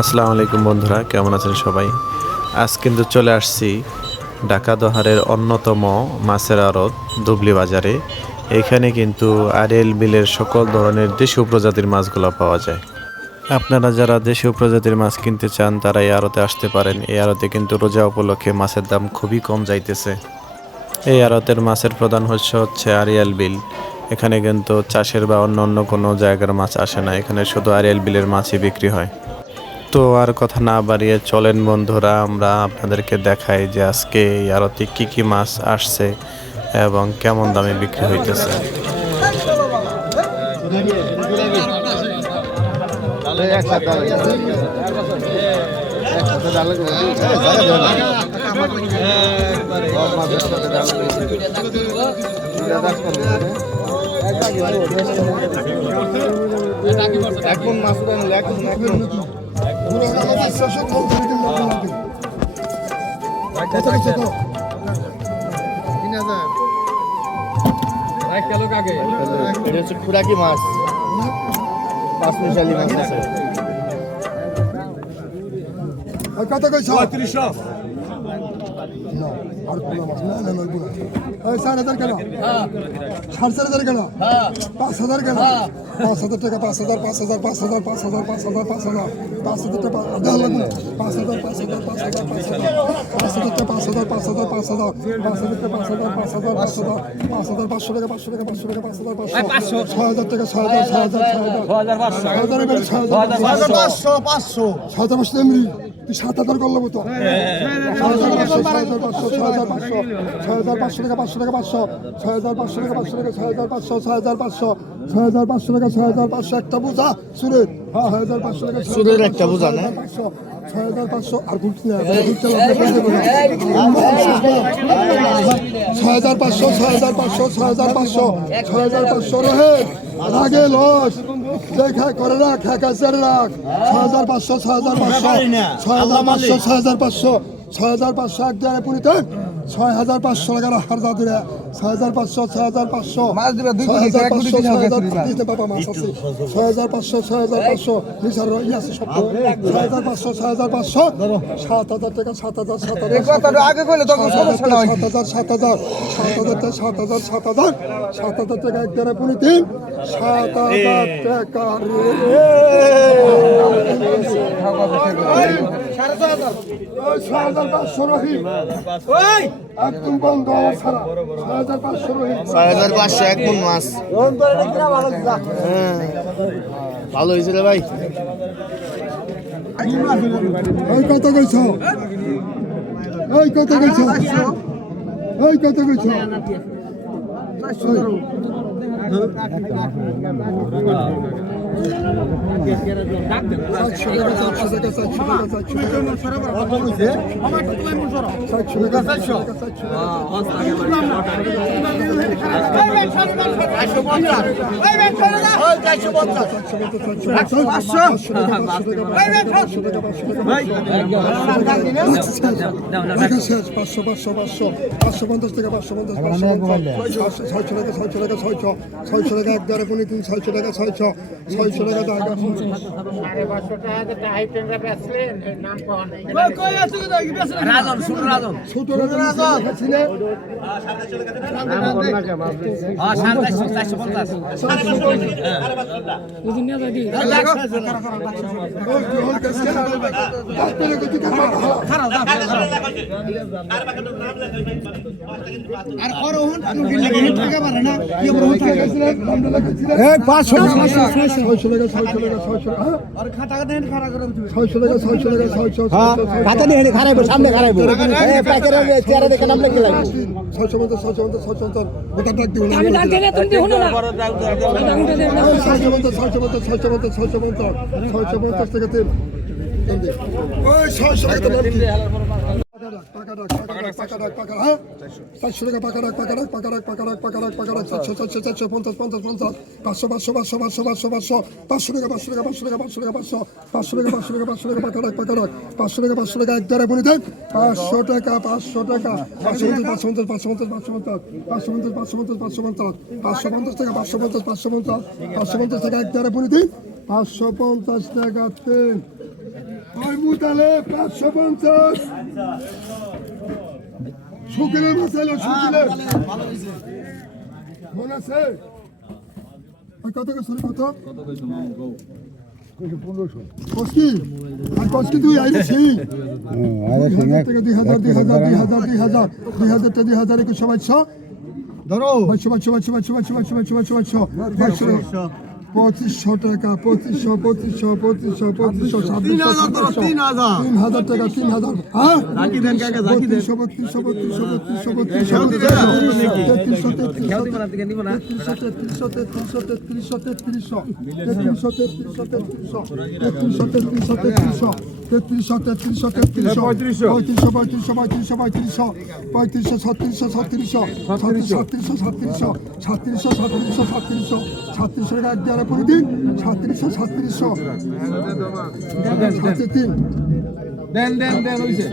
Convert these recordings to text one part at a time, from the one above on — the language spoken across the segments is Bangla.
আসসালামু আলাইকুম বন্ধুরা, কেমন আছেন সবাই? আজ কিন্তু চলে আসছি ঢাকা দহারের অন্যতম মাছের আড়ত ধুবলি বাজারে। এখানে কিন্তু আড়িয়াল বিলের সকল ধরনের দেশীয় প্রজাতির মাছগুলো পাওয়া যায়। আপনারা যারা দেশীয় প্রজাতির মাছ কিনতে চান তারা এই আড়তে আসতে পারেন। এই আড়তে কিন্তু রোজা উপলক্ষে মাছের দাম খুবই কম যাইতেছে। এই আড়তের মাছের প্রধান হচ্ছে আড়িয়াল বিল। এখানে কিন্তু চাষের বা অন্য কোনো জায়গার মাছ আসে না, এখানে শুধু আড়িয়াল বিলের মাছই বিক্রি হয়। তো আর কথা না বাড়িয়ে চলেন বন্ধুরা, আমরা আপনাদেরকে দেখাই যে আজকে এই আড়তে কি কি মাছ আসছে এবং কেমন দামে বিক্রি হইতেছে। এখন মাছ খুরাকি মাছ, পাঁচ মিশালি মাছ আছে। কত কইছো? 3500। আর কোন মাছ না না নয় বুড়া। এই 4000 কেন? হ্যাঁ। 4000 কেন? হ্যাঁ। 5000 কেন? 5000 টাকা, 5000 5000 5000 5000 5000 5000 5000 টাকা আধা লাগবে। 5000 5000 5000 5000 5000 টাকা 5000 5000 5000 5000 টাকা 5000 5000 5000 5000 500 টাকা 500 টাকা 500 টাকা 5000 500 6000 টাকা 6000 6000 6000 6500 6500 এমনি 7000 করলো তো 6500 টাকা 500 টাকা 500 6500 টাকা 500 6500 টাকা 6500 একটা বুঝা সুরের 6500 টাকা সুরের একটা বুঝা না 6500 আর গুলছি না 6500 6500 রহে আগে লস দেখা করে রাখ খাকাছের রাখ 6500 6500 এক জায়গায় পুরিতে 6500 টাকা রাখার দাদুরা 6500 মাছ দিবে 6500 বাবা মাছ আছে 6500 নিসার রই আছে সব 6500 7000 টাকা 7000 এই কথাটা আগে কইলে তখন সমস্যা না হয়। 7000 টাকা এক জায়গায় পুরিতে 7000 টাকা একদম বন্ধ সারা 6500 রহিম 6500 এক মন মাছ ভালো হয়েছে রে ভাই। ওই কত কইছ ওই কত কইছ ওই কত কইছ সামনে খারাইবো চেহারা দেখে নাম লেগে লাগবে 650 ডাক দিও আমি ডাক দিলে তুমি দেখো না 650 টাকা তেল ওই 600 টাকা টাকা হ্যাঁ 400 টাকা পাকা রাখ 400 50 500 টাকা 500 টাকা 500 টাকা 500 টাকা পাকা রাখ 500 টাকা এক দ্বারা বলে দেন 500 টাকা 550 টাকা 550 টাকা এক দ্বারা বলে দিন 550 টাকা তেল ওই মুতালে 550 শুকিলের মশাইল শুকিলের মনে আছে কত সরি কত কষ্টি আর কষ্টি তুই আইছি 2000 টাকা 2000 21 সবাই ধরো 2500 টাকা 2500 3000 টাকা 3000 হ্যাঁ রাখি দেন কাকা রাখি দেন 32 দেন হইছে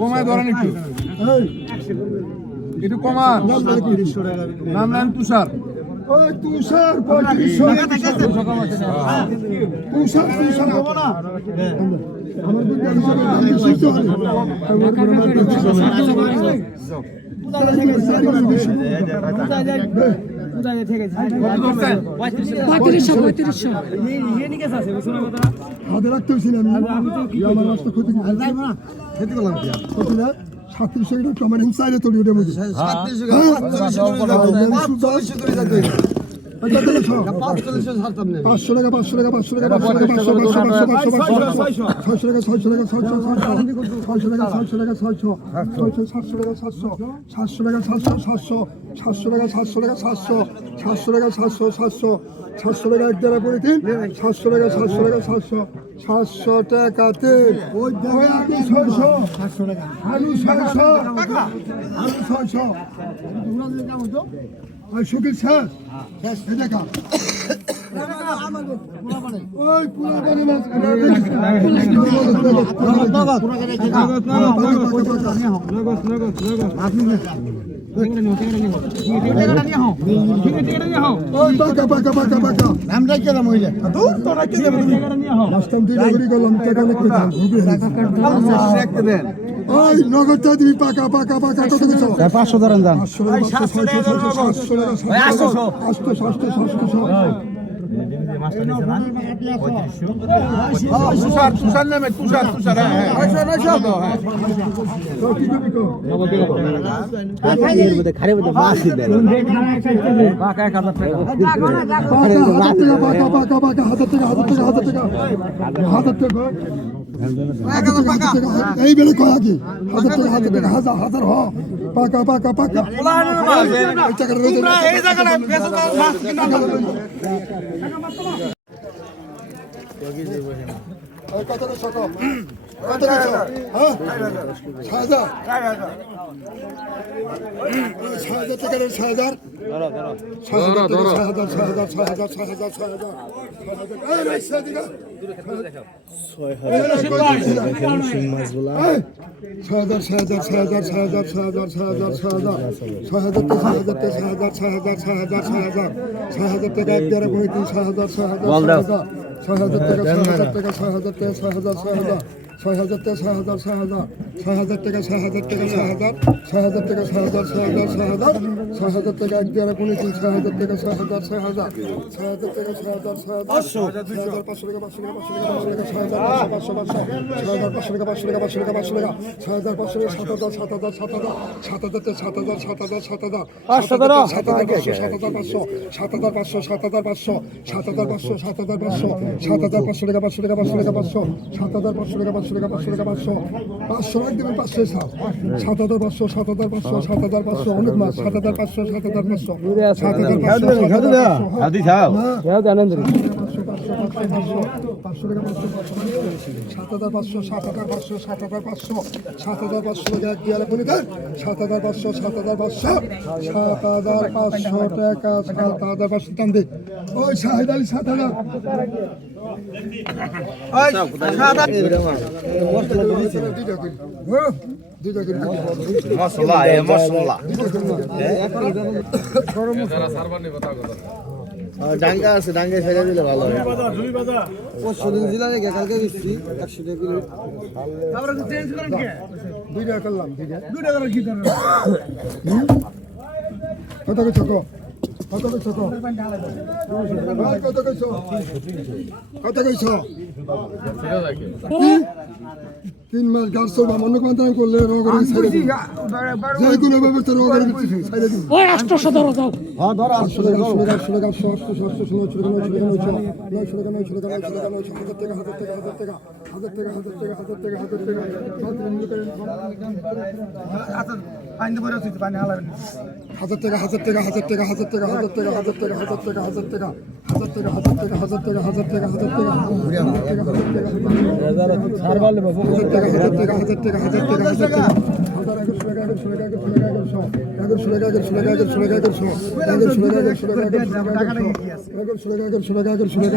কমায় ধরেন একটু কমান নাম নাম তুষার ওই তুষার 3500 হবো না আমার বুদ্ধি হিসাবে দাম বেশি তো হবে হাতে রাখতে হয়েছি আমি আমার রাস্তা ক্ষতি করলাম ক্ষতি না 3700 টাকা আমার ইনসাইডে তৈরি ওটার মধ্যে 500 টাকা 600 টাকা 700 টাকা এক দ্বারা পড়ে দিন 700 টাকা তেল আলু 600 আর শুকিল শেষ দেখা ওই পুরো বাড়ি মাছ ওই নগদটা দিবি পাকা কত কিছু 500 ধরেন দাম তুষার নামে তুষার এই বেলে কয়া কি 1000 টাকা 1000 হ পাকা এই জায়গাটা কত শত কত কিছু হ্যাঁ 6000 টাকার 6000 অনেক মাছ 7500 500 টাকা 500 7,500 7,500 7,500 টাকা এক দিয়ালে পড়ে দেন 7,500 7,500 টাকা 7,500 টান দে ওই শাহিদ আলী 7,000 ডাঙ্গা আছে ডাঙ্গায় ফেলে দিলে ভালো হয় দুইটা করলাম কত কইছো কত কইছো কত কইছো 3 মাস গাছ চলবা মনে করেন করলে রোগের ছেড়ে দিই যে কোনো ব্যবস্থা রোগের ছেড়ে দিই ওই 800 ধরো দাও হ্যাঁ ধর 800 টাকা 800 টাকা 800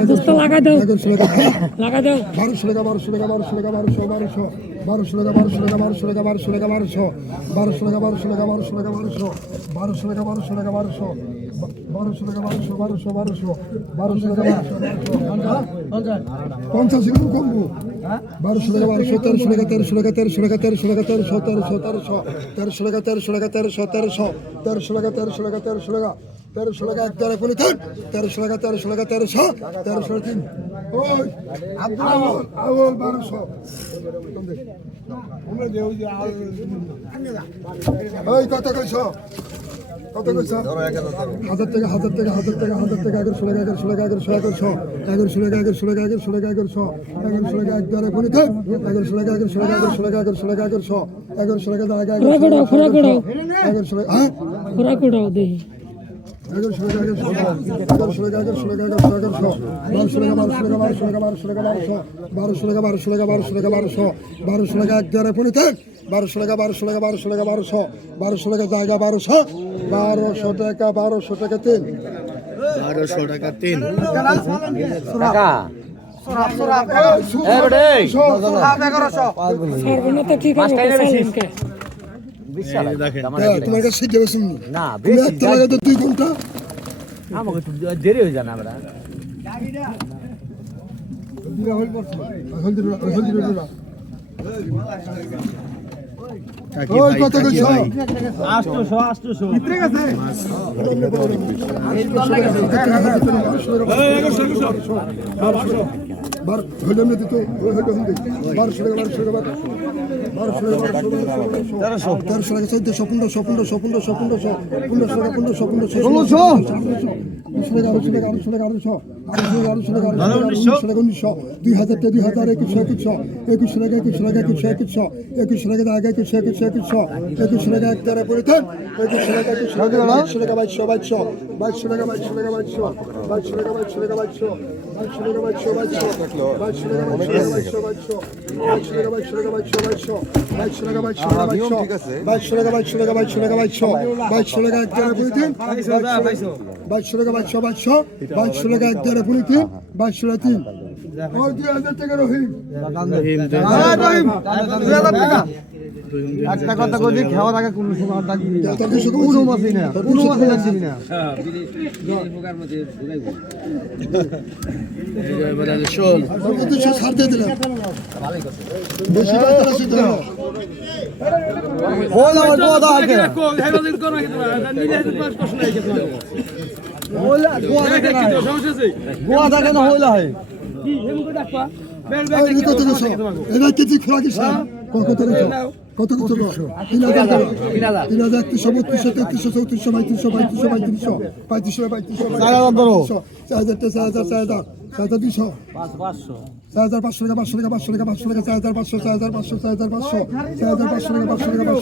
দোস্ত লাগা দাও লাগা দাও 1200 টাকা 1200 টাকা 1200 টাকা 1200 টাকা 1200 টাকা 1200 টাকা 1200 টাকা 1200 টাকা 1200 টাকা 1200 টাকা 1200 টাকা 1200 টাকা 1200 50 টাকা কমবো 1200 টাকা 1300 টাকা 1300 টাকা 1300 টাকা 1300 টাকা 1300 টাকা 1300 টাকা 1300 টাকা 1300 টাকা 1300 টাকা 1300 টাকা এক দ্বারা বলে দেন 1300 টাকা 1300 টাকা 1300 3 ওই আউল 1200 ওই কত কইছো কত কইছো 1000 টাকা 1100 টাকা 1100 টাকা 1100 টাকা 1100 টাকা 1100 টাকা 1100 টাকা 1100 টাকা 1100 টাকা 1100 টাকা এক দ্বারা বলে দেন 1100 টাকা 1100 টাকা 1100 টাকা 1100 টাকা 1100 টাকা জায়গা খোরা কোড়াও 1100 টাকা হ্যাঁ খোরা কোড়াও দেখি 1100 টাকা 1200 টাকা 1200 টাকা 1200 টাকা এক দ্বারা পড়ে থাক 1200 টাকা 1200 টাকা 1200 টাকা 1200 টাকা জায়গা 1200 টাকা 1200 টাকা 3 1200 টাকা 3 সর্বনা তো কি করব সালেনকে তোমার কাছে শিখে বসুন না তুমি একটা লাগে তো 2 ঘন্টা আমাকে একটু দেরি হয়ে যায় না আমরা ওই কত কইছো 800 ভিতরে গেছে বার হইলে না দিত হইলে হইলে 1200 টাকা 1200 টাকা একটা কথা কই খাওয়ার আগে কোন সময় ডাকবি কোনো মাছই না কোনো মাছই ডাকবি না এবারে শোন ছাড় দিয়ে দিলাম বেশি টাকা ছিল বল আমার কথা আগে গোয়া থাকে না হইলা হয় এটা কেজি খোলা কি কত কত কত 3000 4200 4500 টাকা 500 টাকা 500 টাকা 500 টাকা 4500 4500 4500 4500 টাকা 500 টাকা 500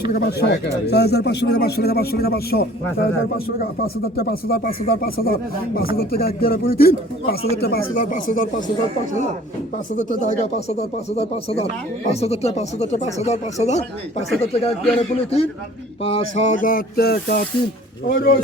টাকা 500 4500 টাকা 500 টাকা 500 4500 টাকা 5000 টাকা 5000 5000 5000 5000 টাকা 11 পুরি 3 5000 টাকা 5000 5000 5000 5000 টাকা জায়গা 5000 5000 5000 5000 টাকা 5000 টাকা 5000 5000 5000 টাকা 11 পুরি 3 5000 টাকা 3 ওই ওই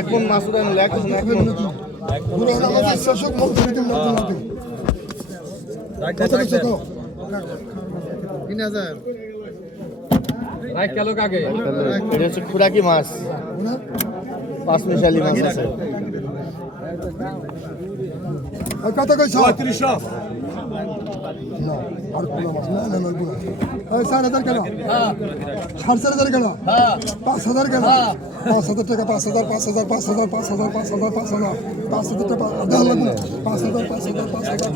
এখন মাসুদ আনলে এখন পুরো আমাদের শাসক মন্ত্রী দিন কত কিছু তো এটা হচ্ছে খুরাকি মাছ, পাঁচ মিশালি মাছ আছে। কত কইছ 3500 না আর পুরো মাছ না না পুরো এই 4000 কেন 4000 কেন 5000 কেন 5000 টাকা 5000 5000 5000 5000 5000 5000 5000 টাকা আধা লাগবে 5000 5000 5000 5000 টাকা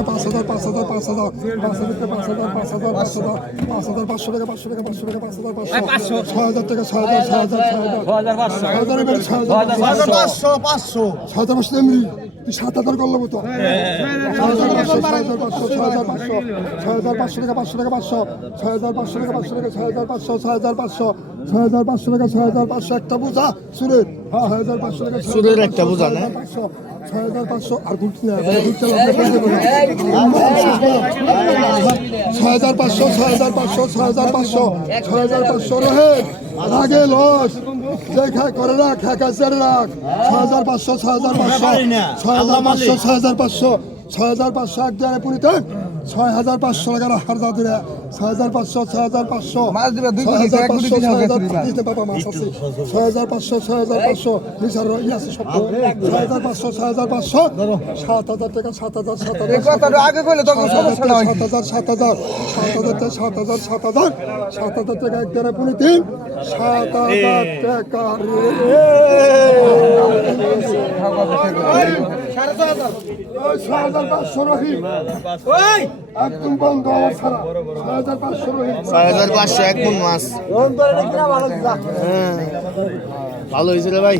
5000 5000 5000 5000 টাকা 5000 5000 5000 5000 500 টাকা 500 টাকা 500 টাকা 5000 500 6000 টাকা 6000 6000 6000 এমনি তুই 7000 করলো তো 6500 টাকা 500 টাকা 6500 টাকা 500 টাকা 6500 একটা বুঝা সুরের 6500 টাকা সুরের একটা বোঝা না? 6500 আর গুলতি না 6500 রহে আগে লস দেখা করে রাখ খাকাসের রাখ 6500 6500 এক জায়গায় পুরিতে 6500 টাকা হার দাও দিলে 6500 মাছ দিবে 2 কোটি 1 কোটি দিতে বাবা মাছ আছে 6500 নিসার ইয়া আছে সব 6500 7000 টাকা 7000 এই কথাটা আগে কইলে তখন সমস্যা না হয় 7000 টাকা এক জায়গায় পুরিতে 7000 টাকা একদম বন্ধ ছাড়া 6500 এক মন মাছ। ভালো হয়েছিল ভাই।